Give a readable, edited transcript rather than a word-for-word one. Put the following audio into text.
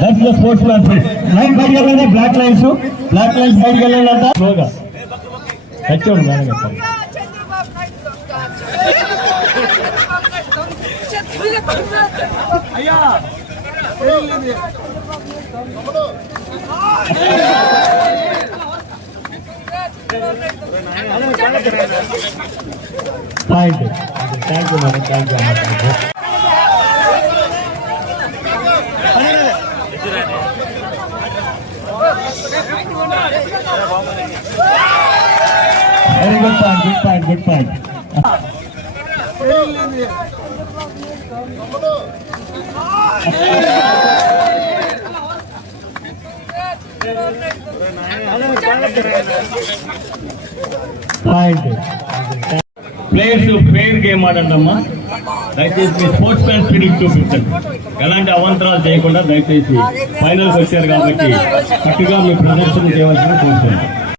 That's the sportsman spirit. Line బయటికి వెళ్ళండి, black lines బయటికి వెళ్ళాలంట. స్లోగా వచ్చాడు మేడం అయ్యా thank you madam, thank you. Very good point. Players fair game ఆడండమ్మా. దయచేసి మీ స్పోర్ట్స్ మ్యాన్ స్పిరిట్ చూపించండి. ఎలాంటి అవాంతరాలు చేయకుండా దయచేసి ఫైనల్కి వచ్చారు కాబట్టి కరెక్ట్గా మీ ప్రదర్శన చేయవలసిన కోరుతున్నాను.